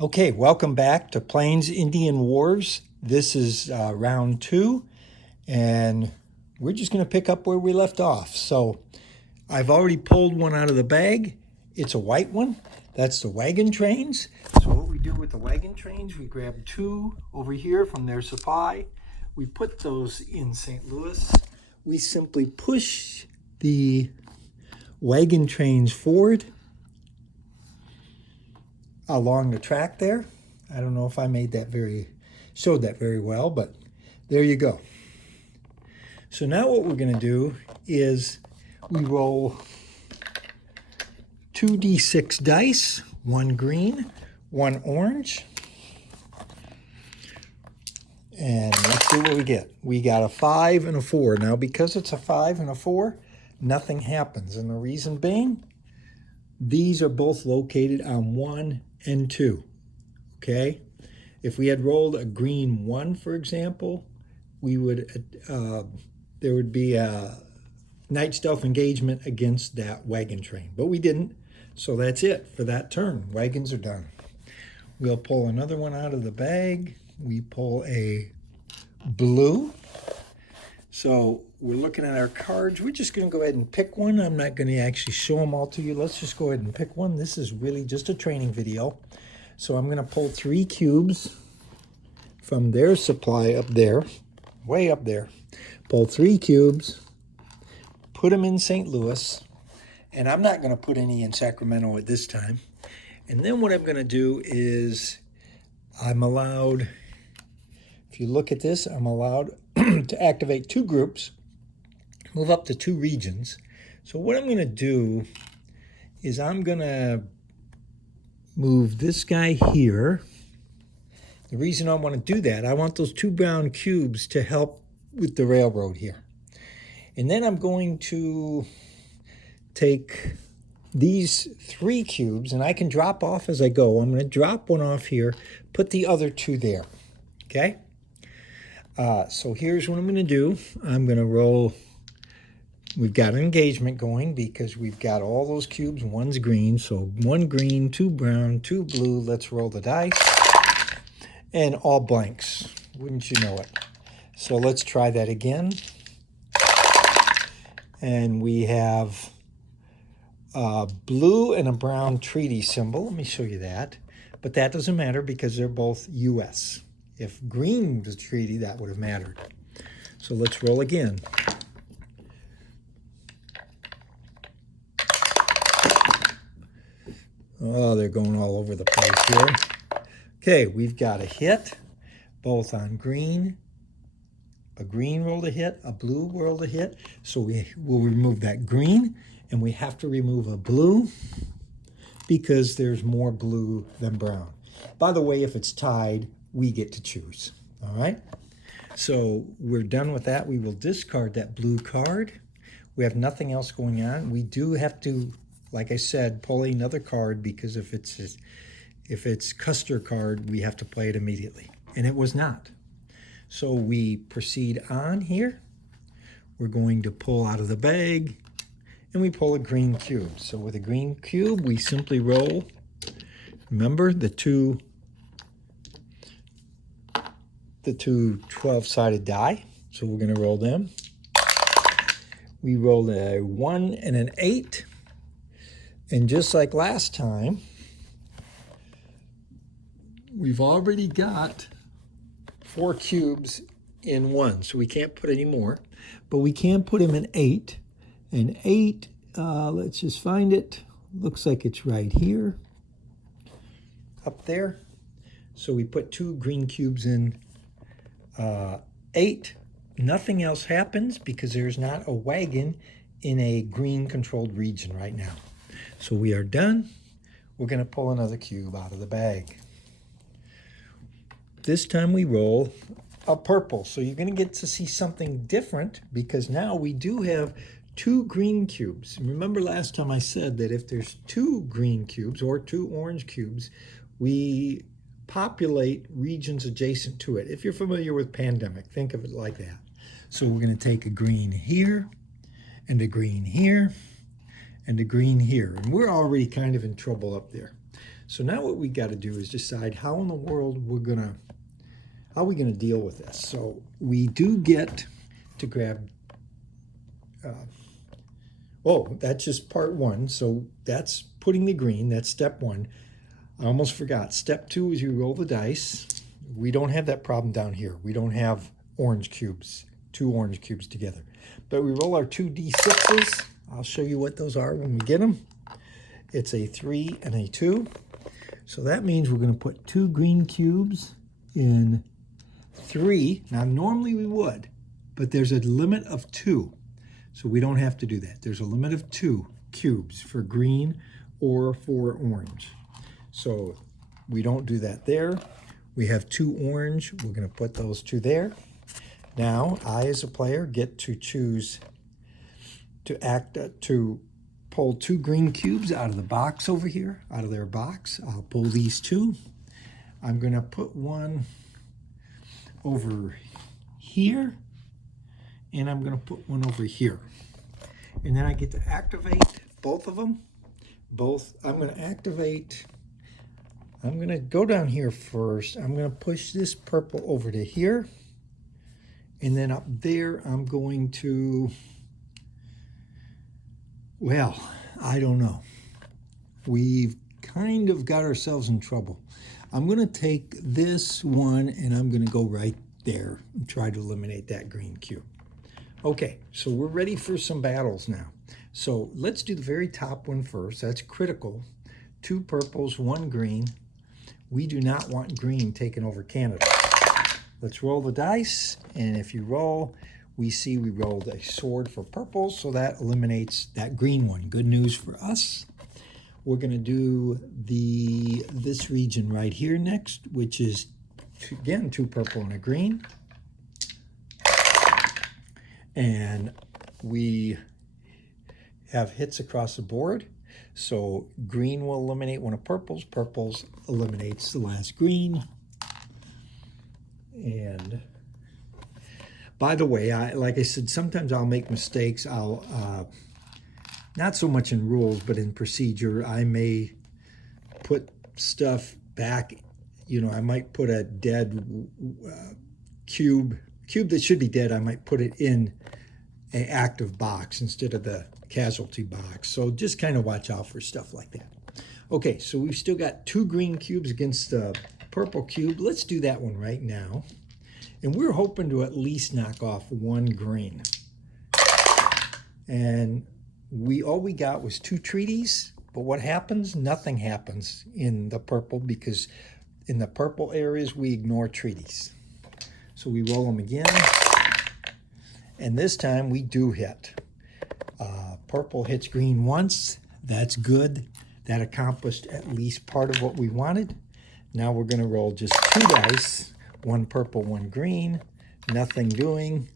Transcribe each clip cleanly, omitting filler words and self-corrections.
Okay, welcome back to Plains Indian Wars. This is round two, and we're just going to pick up where we left off. So I've already pulled one out of the bag. It's a white one. That's the wagon trains. So what we do with the wagon trains, we grab two over here from their supply. We put those in St. Louis. We simply push the wagon trains forward along the track there. I don't know if I showed that very well, but there you go. So now what we're going to do is we roll 2d6 dice, one green, one orange. And let's see what we get. We got a 5 and a 4. Now, because it's a 5 and a 4, nothing happens. And the reason being, these are both located on 1 and 2. Okay? If we had rolled a green 1, for example, we would there would be a night stealth engagement against that wagon train. But we didn't, so that's it for that turn. Wagons are done. We'll pull another one out of the bag. We pull a blue. So we're looking at our cards. We're just going to go ahead and pick one. I'm not going to actually show them all to you. Let's just go ahead and pick one. This is really just a training video. So I'm going to pull 3 cubes from their supply up there, way up there. Pull 3 cubes, put them in St. Louis, and I'm not going to put any in Sacramento at this time. And then what I'm going to do is I'm allowed, if you look at this, I'm allowed to activate 2 groups, move up to 2 regions. So what I'm going to do is I'm going to move this guy here. The reason I want to do that, I want those 2 brown cubes to help with the railroad here. And then I'm going to take these 3 cubes, and I can drop off as I go. I'm going to drop one off here, put the other 2 there. Okay? So here's what I'm going to do. I'm going to roll. We've got an engagement going because we've got all those cubes. One's green, so 1 green, 2 brown, 2 blue. Let's roll the dice. And all blanks. Wouldn't you know it? So let's try that again. And we have a blue and a brown treaty symbol. Let me show you that. But that doesn't matter because they're both U.S. If green was treaty, that would have mattered. So let's roll again. Oh, they're going all over the place here. Okay, we've got a hit, both on green. A green rolled a hit, a blue rolled a hit. So we will remove that green, and we have to remove a blue because there's more blue than brown. By the way, if it's tied, we get to choose. All right? So we're done with that. We will discard that blue card. We have nothing else going on. We do have to, like I said, pull another card because if it's Custer card, we have to play it immediately. And it was not. So we proceed on here. We're going to pull out of the bag, and we pull a green cube. So with a green cube, we simply roll. Remember the two 12-sided die. So we're going to roll them. We rolled a 1 and an 8. And just like last time, we've already got 4 cubes in 1, so we can't put any more. But we can put them in 8. And 8, let's just find it. Looks like it's right here, up there. So we put 2 green cubes in 8. Nothing else happens because there's not a wagon in a green-controlled region right now. So we are done. We're going to pull another cube out of the bag. This time we roll a purple. So you're going to get to see something different because now we do have 2 green cubes. Remember last time I said that if there's 2 green cubes or 2 orange cubes, we populate regions adjacent to it. If you're familiar with Pandemic, think of it like that. So we're going to take a green here and a green here and a green here. And we're already kind of in trouble up there. So now what we got to do is decide how in the world how are we gonna deal with this. So we do get to grab, oh, that's just part one. So that's putting the green, that's step one. I almost forgot. Step two is you roll the dice. We don't have that problem down here. We don't have orange cubes, 2 orange cubes together. But we roll our 2 D6s. I'll show you what those are when we get them. It's a 3 and a 2. So that means we're going to put 2 green cubes in 3. Now normally we would, but there's a limit of 2. So we don't have to do that. There's a limit of 2 cubes for green or for orange. So we don't do that there. We have 2 orange. We're going to put those 2 there. Now I, as a player, get to choose to pull 2 green cubes out of the box over here, out of their box. I'll pull these 2. I'm going to put one over here, and I'm going to put one over here. And then I get to activate both of them. I'm going to activate. I'm going to go down here first. I'm going to push this purple over to here. And then up there, I'm going to, well, I don't know. We've kind of got ourselves in trouble. I'm going to take this one and I'm going to go right there and try to eliminate that green cube. Okay, so we're ready for some battles now. So let's do the very top one first. That's critical. 2 purples, 1 green. We do not want green taking over Canada. Let's roll the dice, and if you roll, we see we rolled a sword for purple, so that eliminates that green one. Good news for us. We're going to do this region right here next, which is, again, 2 purple and a green. And we have hits across the board. So green will eliminate one of purples. Purples eliminates the last green. And by the way, like I said, sometimes I'll make mistakes. I'll not so much in rules, but in procedure, I may put stuff back. You know, I might put a dead cube that should be dead. I might put it in an active box instead of the casualty box. So just kind of watch out for stuff like that. Okay, so we've still got 2 green cubes against the purple cube. Let's do that one right now. And we're hoping to at least knock off 1 green. And all we got was 2 treaties. But what happens? Nothing happens in the purple, because in the purple areas we ignore treaties. So we roll them again. And this time we do hit. Purple hits green once. That's good. That accomplished at least part of what we wanted. Now we're going to roll just 2 dice. 1 purple, 1 green. Nothing doing.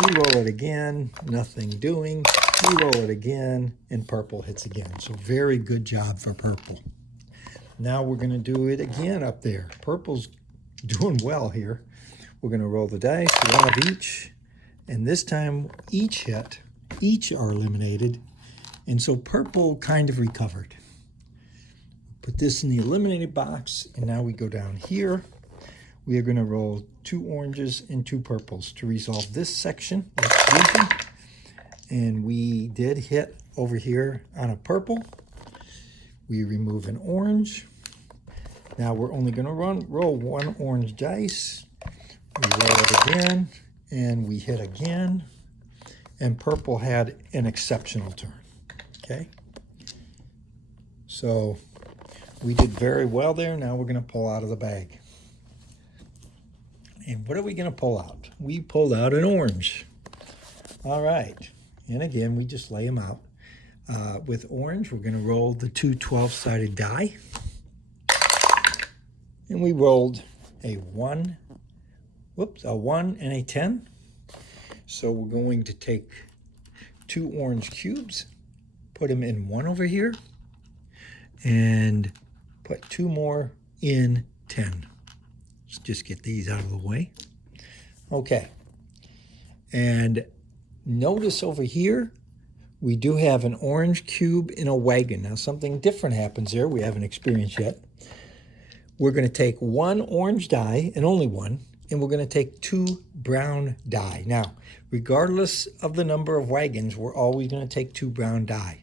We roll it again. Nothing doing. We roll it again. And purple hits again. So very good job for purple. Now we're going to do it again up there. Purple's doing well here. We're going to roll the dice, 1 of each. And this time each are eliminated. And so purple kind of recovered. Put this in the eliminated box, and now we go down here. We are going to roll 2 oranges and 2 purples to resolve this section, this region. And we did hit over here on a purple. We remove an orange. Now we're only going to roll 1 orange dice. We roll it again, and we hit again. And purple had an exceptional turn. Okay? So we did very well there. Now we're going to pull out of the bag. And what are we going to pull out? We pulled out an orange. All right. And again, we just lay them out. With orange, we're going to roll the 2 12-sided die. And we rolled a 1 and a 10. So we're going to take 2 orange cubes, put them in 1 over here, and put 2 more in 10. Let's just get these out of the way. Okay. And notice over here, we do have an orange cube in a wagon. Now something different happens there we haven't experienced yet. We're going to take one orange die, and only one, and we're going to take 2 brown die. Now, regardless of the number of wagons, we're always going to take 2 brown die.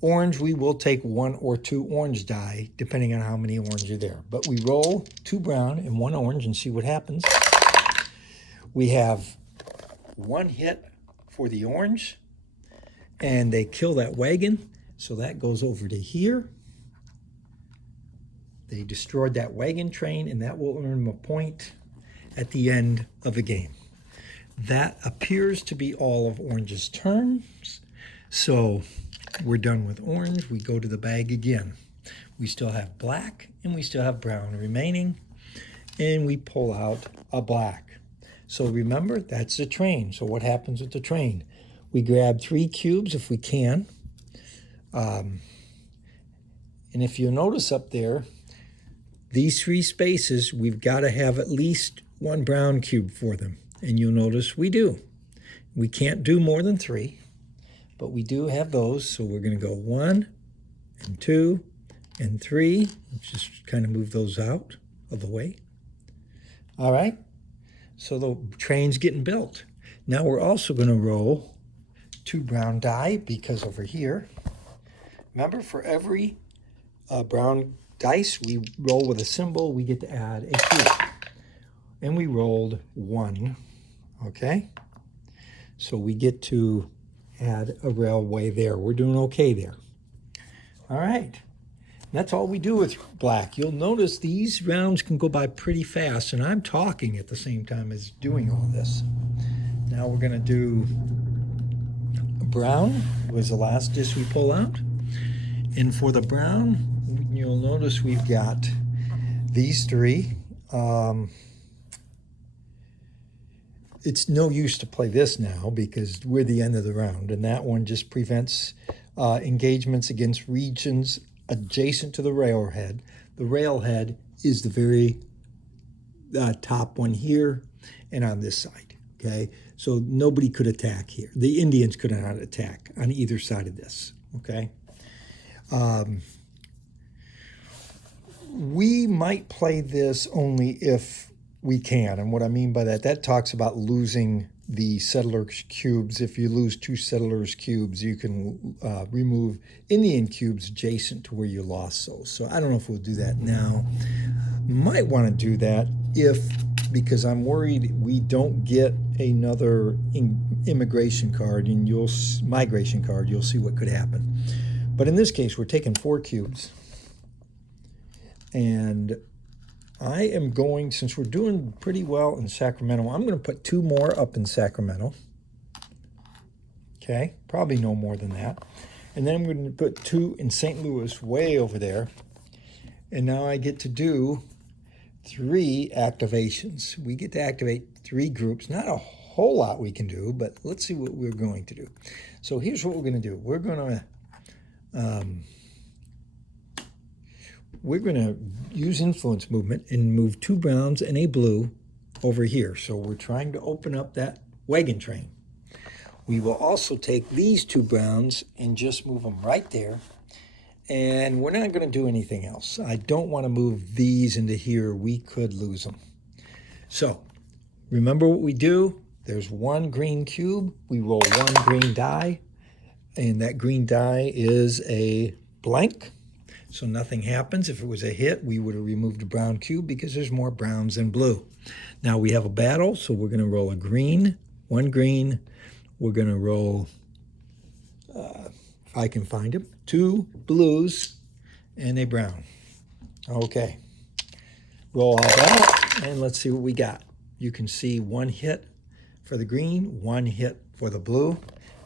Orange, we will take 1 or 2 orange die, depending on how many orange are there. But we roll 2 brown and 1 orange and see what happens. We have 1 hit for the orange, and they kill that wagon, so that goes over to here. They destroyed that wagon train, and that will earn them a point at the end of the game. That appears to be all of Orange's turns. So we're done with orange. We go to the bag again. We still have black, and we still have brown remaining, and we pull out a black. So remember, that's the train. So what happens with the train? We grab 3 cubes if we can. And if you notice up there, these 3 spaces, we've got to have at least 1 brown cube for them. And you'll notice we do. We can't do more than 3, but we do have those. So we're going to go 1 and 2 and 3. Let's just kind of move those out of the way. All right. So the train's getting built. Now we're also going to roll 2 brown die, because over here, remember, for every brown dice we roll with a symbol, we get to add a cube. And we rolled 1, okay? So we get to add a railway there. We're doing okay there. All right. That's all we do with black. You'll notice these rounds can go by pretty fast, and I'm talking at the same time as doing all this. Now we're going to do brown, was the last dish we pull out. And for the brown, you'll notice we've got these 3. It's no use to play this now because we're the end of the round, and that one just prevents engagements against regions adjacent to the railhead. The railhead is the very top one here and on this side, okay? So nobody could attack here. The Indians could not attack on either side of this, okay? We might play this only if we can, and what I mean by that, that talks about losing the settlers' cubes. If you lose 2 settlers' cubes, you can remove Indian cubes adjacent to where you lost those. So I don't know if we'll do that now. Might want to do that because I'm worried we don't get another immigration card and migration card. You'll see what could happen. But in this case, we're taking 4 cubes. And I am going, since we're doing pretty well in Sacramento, I'm going to put 2 more up in Sacramento. Okay, probably no more than that. And then I'm going to put 2 in St. Louis, way over there. And now I get to do 3 activations. We get to activate 3 groups. Not a whole lot we can do, but let's see what we're going to do. So here's what we're going to do. We're going to use influence movement and move 2 browns and a blue over here. So we're trying to open up that wagon train. We will also take these 2 browns and just move them right there. And we're not going to do anything else. I don't want to move these into here. We could lose them. So remember what we do. There's 1 green cube. We roll 1 green die. And that green die is a blank. So nothing happens. If it was a hit, we would have removed a brown cube because there's more browns than blue. Now we have a battle, so we're going to roll a green, 1 green. We're going to roll, if I can find them, 2 blues and a brown. Okay. Roll all that, and let's see what we got. You can see 1 hit for the green, 1 hit for the blue.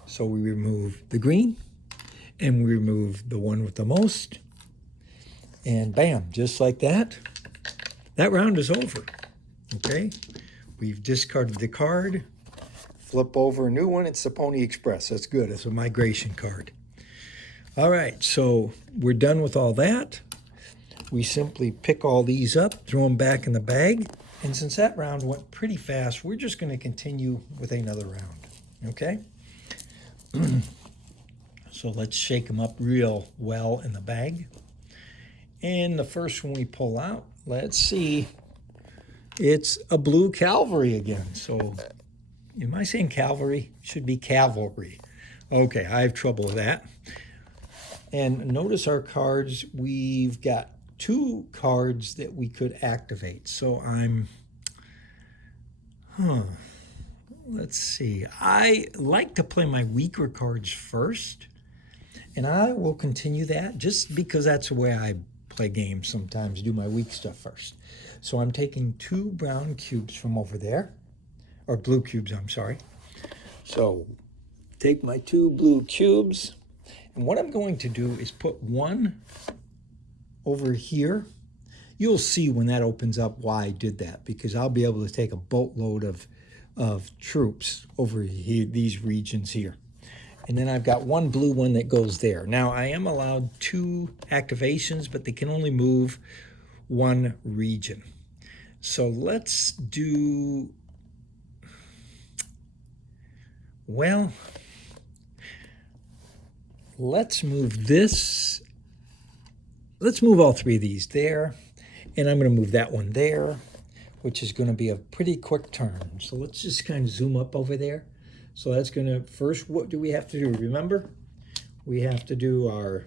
So we remove the green, and we remove the one with the most. And bam, just like that, that round is over, okay? We've discarded the card, flip over a new one. It's the Pony Express. That's good. It's a migration card. All right, so we're done with all that. We simply pick all these up, throw them back in the bag, and since that round went pretty fast, we're just going to continue with another round, okay? So let's shake them up real well in the bag. And the first one we pull out, let's see, it's a blue cavalry again. So am I saying cavalry? Should be cavalry. Okay, I have trouble with that. And notice our cards, we've got 2 cards that we could activate. So let's see. I like to play my weaker cards first, and I will continue that just because that's the way I play games sometimes, do my weak stuff first. So I'm taking 2 brown cubes from over there, or blue cubes, I'm sorry. So take my 2 blue cubes, and what I'm going to do is put one over here. You'll see when that opens up why I did that, because I'll be able to take a boatload of troops over here, these regions here. And then I've got one blue one that goes there. Now, I am allowed 2 activations, but they can only move 1 region. So let's do, well, let's move this. Let's move all 3 of these there. And I'm going to move that one there, which is going to be a pretty quick turn. So let's just kind of zoom up over there. So that's going to, first, what do we have to do? Remember, we have to do our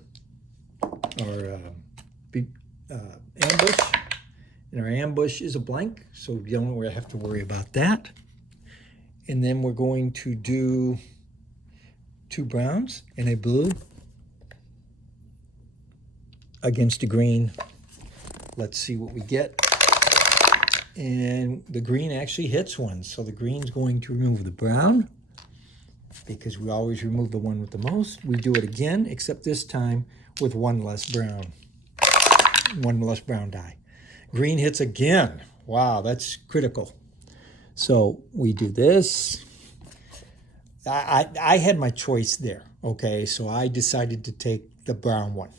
ambush. And our ambush is a blank, so you don't have to worry about that. And then we're going to do 2 browns and a blue against a green. Let's see what we get. And the green actually hits one. So the green's going to remove the brown, because we always remove the one with the most. We do it again, except this time with 1 less brown. 1 less brown die. Green hits again. Wow, that's critical. So we do this. I had my choice there, okay? So I decided to take the brown one,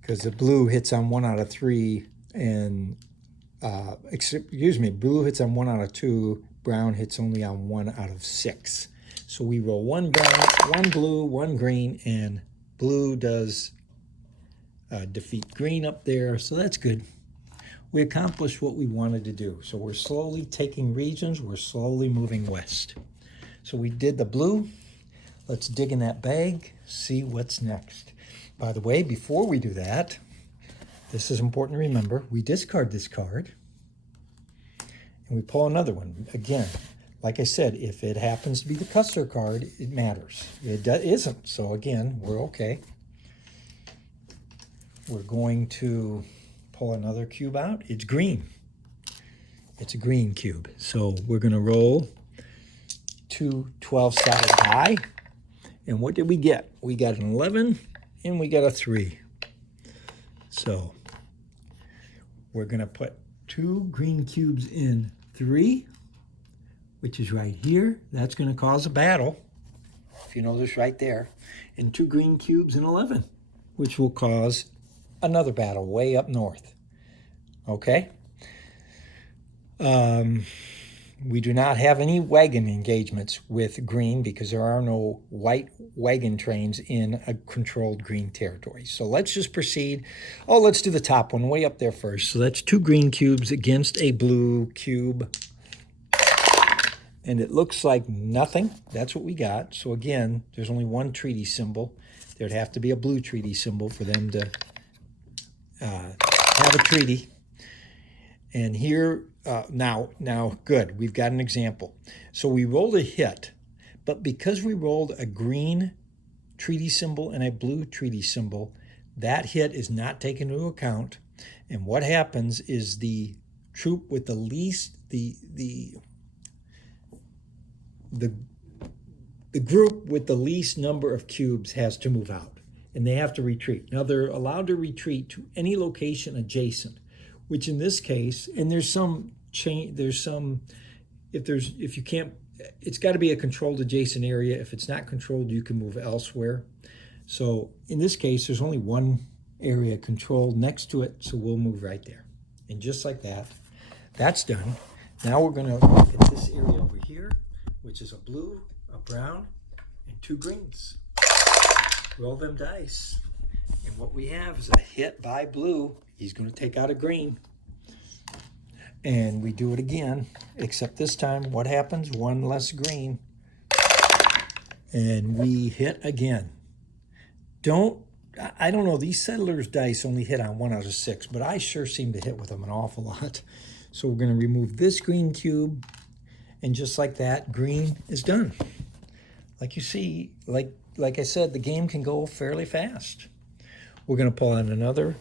because the blue hits on 1 out of 3, and blue hits on 1 out of 2, brown hits only on 1 out of 6. So we roll 1 brown, 1 blue, 1 green, and blue does defeat green up there, so that's good. We accomplished what we wanted to do. So we're slowly taking regions, we're slowly moving west. So we did the blue. Let's dig in that bag, see what's next. By the way, before we do that, this is important to remember, we discard this card, and we pull another one. Again, like I said, if it happens to be the Custer card, it matters. It isn't, so again, we're okay. We're going to pull another cube out. It's green. It's a green cube. So we're going to roll 2 12-sided die. And what did we get? We got an 11, and we got a 3. So we're going to put 2 green cubes in 3, which is right here. That's going to cause a battle, if you notice right there. And 2 green cubes in 11, which will cause another battle way up north. Okay? We do not have any wagon engagements with green, because there are no white wagon trains in a controlled green territory. So let's just proceed. Oh, let's do the top one way up there first. So that's 2 green cubes against a blue cube. And it looks like nothing. That's what we got. So again, there's only 1 treaty symbol. There'd have to be a blue treaty symbol for them to have a treaty. And here, now, good, we've got an example. So we rolled a hit, but because we rolled a green treaty symbol and a blue treaty symbol, that hit is not taken into account. And what happens is the troop with the least, the group with the least number of cubes has to move out, and they have to retreat. Now, they're allowed to retreat to any location adjacent, which in this case, and there's some change, if you can't, it's got to be a controlled adjacent area. If it's not controlled, you can move elsewhere. So in this case, there's only 1 area controlled next to it, so we'll move right there. And just like that, that's done. Now we're going to look at this area over here, which is a blue, a brown, and 2 greens. Roll them dice. And what we have is a hit by blue. He's going to take out a green. And we do it again, except this time, what happens? One less green. And we hit again. I don't know, these Settlers dice only hit on 1 out of 6, but I sure seem to hit with them an awful lot. So we're going to remove this green cube, and just like that, green is done. Like you see, like I said, the game can go fairly fast. We're going to pull out another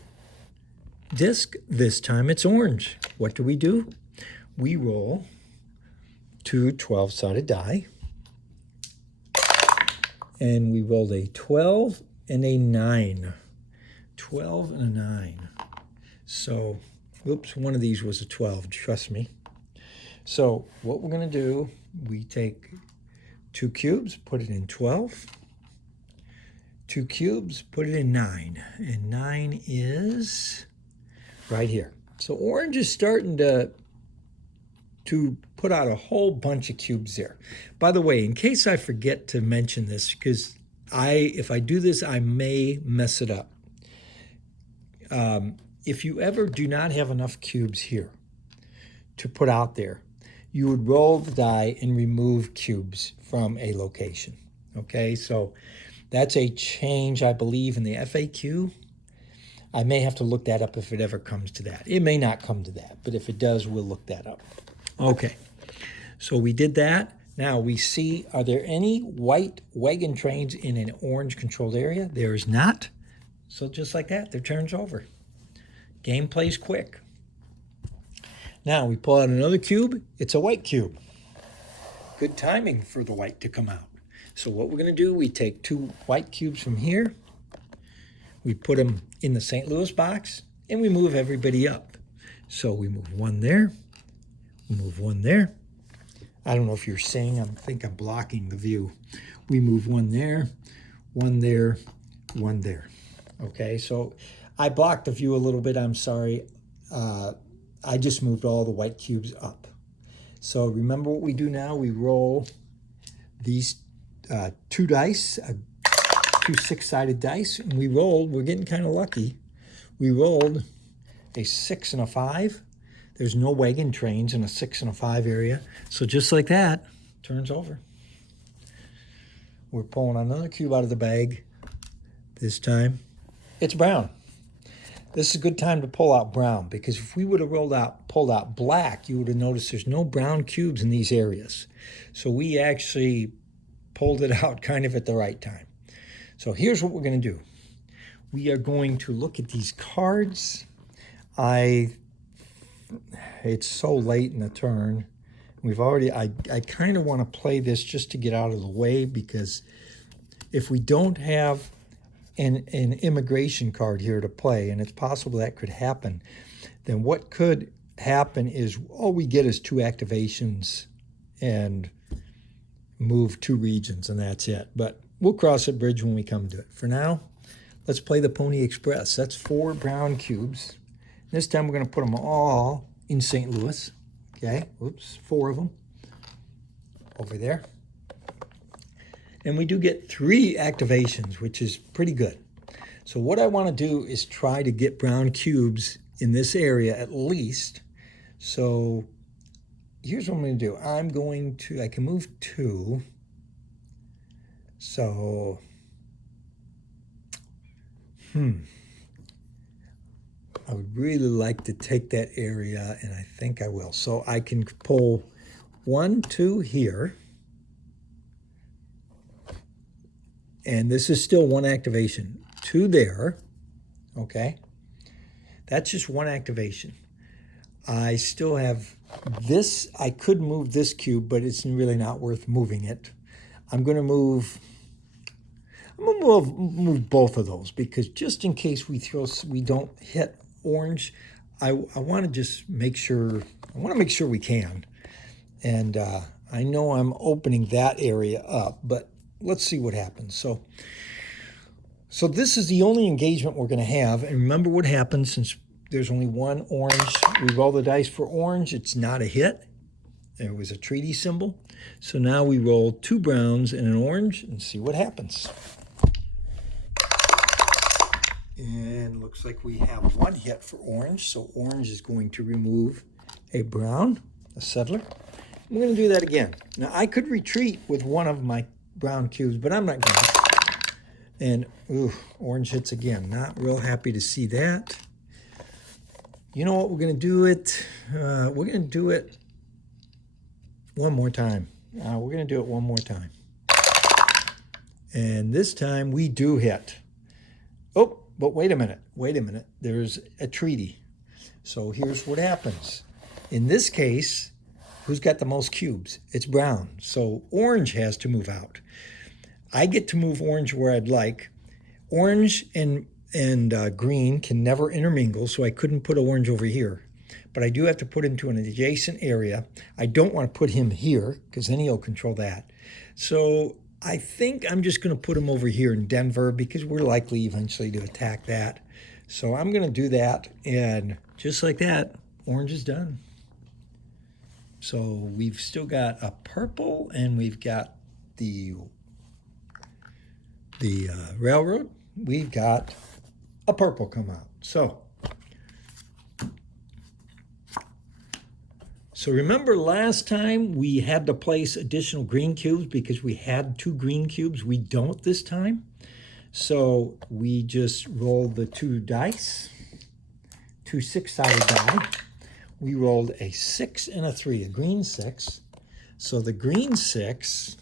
disc. This time it's orange. What do? We roll 2 12-sided die, and we rolled a 12 and a 9. 12 and a 9. So, oops, one of these was a 12, trust me. So what we're going to do, we take 2 cubes, put it in 12. 2 cubes, put it in 9. And 9 is right here. So orange is starting to put out a whole bunch of cubes there. By the way, in case I forget to mention this, because if I do this, I may mess it up. If you ever do not have enough cubes here to put out there, you would roll the die and remove cubes from a location. Okay, so that's a change, I believe, in the FAQ. I may have to look that up if it ever comes to that. It may not come to that, but if it does, we'll look that up. Okay, so we did that. Now we see, are there any white wagon trains in an orange controlled area? There is not. So just like that, their turn's over. Game plays quick. Now we pull out another cube. It's a white cube. Good timing for the white to come out. So what we're going to do, we take 2 white cubes from here. We put them in the St. Louis box, and we move everybody up. So we move 1 there. We move 1 there. I don't know if you're seeing, I think I'm blocking the view. We move 1 there, 1 there, 1 there. Okay, so I blocked the view a little bit, I'm sorry. I just moved all the white cubes up. So remember what we do now, we roll these 2 dice, 2 6-sided dice, and we're getting kind of lucky. We rolled a 6 and a 5. There's no wagon trains in a 6 and a 5 area. So just like that, turns over. We're pulling another cube out of the bag. This time, it's brown. This is a good time to pull out brown, because if we would have pulled out black, you would have noticed there's no brown cubes in these areas. So we actually pulled it out kind of at the right time. So here's what we're going to do. We are going to look at these cards. It's so late in the turn. I kind of want to play this just to get out of the way, because if we don't have an immigration card here to play, and it's possible that could happen, then what could happen is all we get is 2 activations and move 2 regions, and that's it. But we'll cross that bridge when we come to it. For now, let's play the Pony Express. That's 4 brown cubes. This time we're going to put them all in St. Louis. Okay, oops, 4 of them over there. And we do get 3 activations, which is pretty good. So what I want to do is try to get brown cubes in this area at least. So here's what I'm going to do. I can move 2. So, I would really like to take that area, and I think I will. So I can pull 1, 2 here. And this is still 1 activation. 2 there, okay? That's just 1 activation. I still have this. I could move this cube, but it's really not worth moving it. I'm going to move both of those, because just in case we don't hit orange, I want to just make sure, we can. And I know I'm opening that area up, but let's see what happens. So this is the only engagement we're going to have. And remember what happens, since there's only 1 orange. We roll the dice for orange. It's not a hit. It was a treaty symbol. So now we roll 2 browns and an orange and see what happens. And looks like we have one hit for orange. So orange is going to remove a brown, a settler. We're going to do that again. Now I could retreat with one of my brown cubes, but I'm not going to. And ooh, orange hits again. Not real happy to see that. You know what? We're going to do it. We're going to do it one more time. We're going to do it one more time. And this time we do hit. Oh, but wait a minute. Wait a minute. There's a treaty. So here's what happens. In this case, who's got the most cubes? It's brown. So orange has to move out. I get to move orange where I'd like. Orange and green can never intermingle, so I couldn't put orange over here. But I do have to put him to an adjacent area. I don't want to put him here, because then he'll control that. So I think I'm just going to put him over here in Denver, because we're likely eventually to attack that. So I'm going to do that, and just like that, orange is done. So we've still got a purple, and we've got the railroad. We've got a purple come out. So remember last time we had to place additional green cubes because we had 2 green cubes. We don't this time. So we just rolled the 2 dice, 2 6-sided die. We rolled a 6 and a 3, a green 6. So the green 6,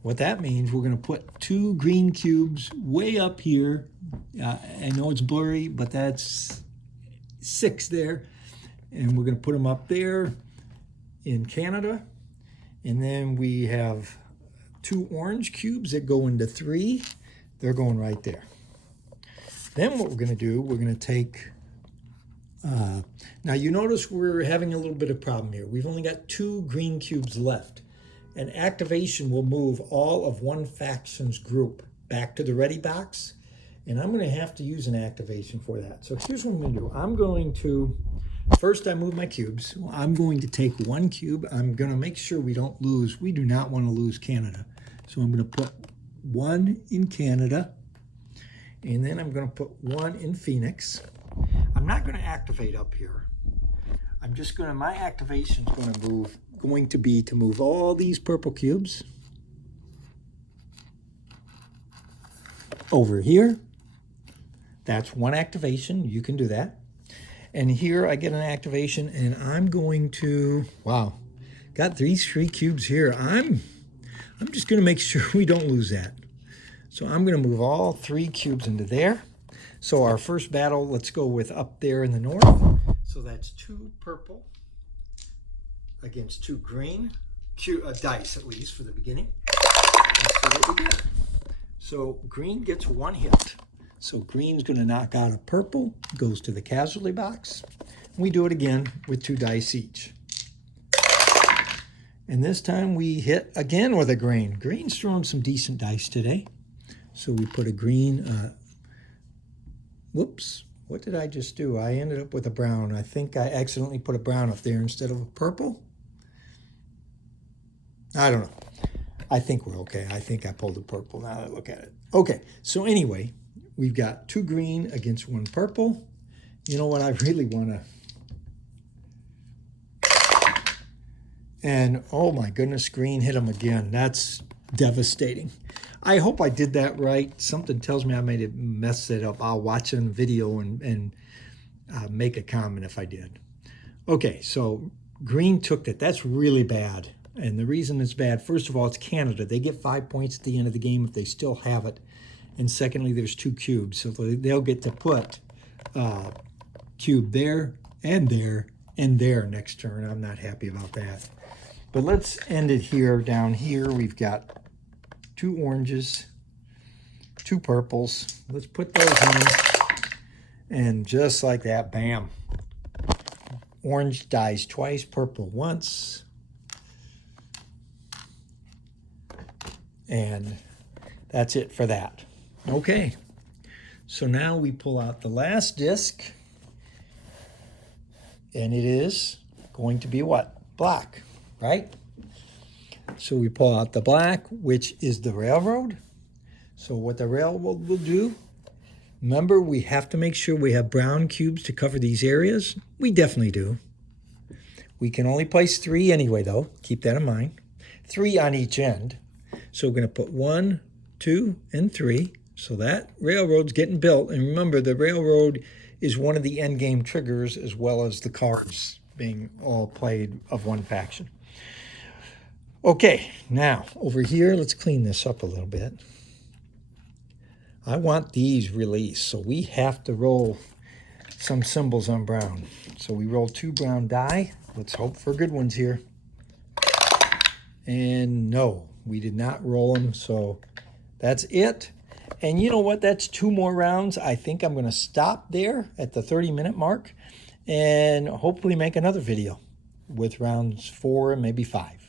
what that means, we're going to put 2 green cubes way up here. I know it's blurry, but that's 6 there. And we're going to put them up there in Canada. And then we have 2 orange cubes that go into 3. They're going right there. Then what we're going to do, we're going to take... now you notice we're having a little bit of problem here. We've only got 2 green cubes left. An activation will move all of one faction's group back to the ready box. And I'm going to have to use an activation for that. So here's what I'm going to do. I'm going to, first I move my cubes. I'm going to take 1 cube. I'm going to make sure we don't lose. We do not want to lose Canada. So I'm going to put 1 in Canada. And then I'm going to put 1 in Phoenix. I'm not going to activate up here. I'm just going to, my activation is going to be to move all these purple cubes over here. That's 1 activation. You can do that. And here I get an activation, and I'm going to, wow, got these 3 cubes here. I'm just going to make sure we don't lose that. So I'm going to move all 3 cubes into there. So our first battle, let's go with up there in the north. So that's 2 purple against 2 green, dice at least for the beginning. Let's see what we get. So green gets 1 hit. So green's going to knock out a purple, goes to the casualty box. We do it again with 2 dice each. And this time we hit again with a green. Green's throwing some decent dice today. So we put a green, whoops, what did I just do? I ended up with a brown. I think I accidentally put a brown up there instead of a purple. I don't know. I think we're okay. I think I pulled a purple now that I look at it. Okay, so anyway, we've got 2 green against 1 purple. You know what? I really want to... And, oh my goodness, green hit him again. That's devastating. I hope I did that right. Something tells me I might have messed it up. I'll watch it on video and make a comment if I did. Okay, so green took that. That's really bad. And the reason it's bad, first of all, it's Canada. They get 5 points at the end of the game if they still have it. And secondly, there's 2 cubes. So they'll get to put cube there and there and there next turn. I'm not happy about that. But let's end it here. Down here, we've got 2 oranges, 2 purples. Let's put those in. And just like that, bam. Orange dies twice, purple once. And that's it for that. Okay, so now we pull out the last disc, and it is going to be what? Black, right? So we pull out the black, which is the railroad. So what the railroad will do, Remember, we have to make sure we have brown cubes to cover these areas. We definitely do. We can only place 3 anyway, though. Keep that in mind. 3 on each end. So we're going to put 1, 2, and 3. So that railroad's getting built. And remember, the railroad is one of the end game triggers, as well as the cards being all played of one faction. Okay, now over here, let's clean this up a little bit. I want these released, so we have to roll some symbols on brown. So we roll 2 brown die. Let's hope for good ones here. And no, we did not roll them, so that's it. And you know what? That's 2 more rounds. I think I'm going to stop there at the 30-minute mark and hopefully make another video with rounds 4 and maybe 5.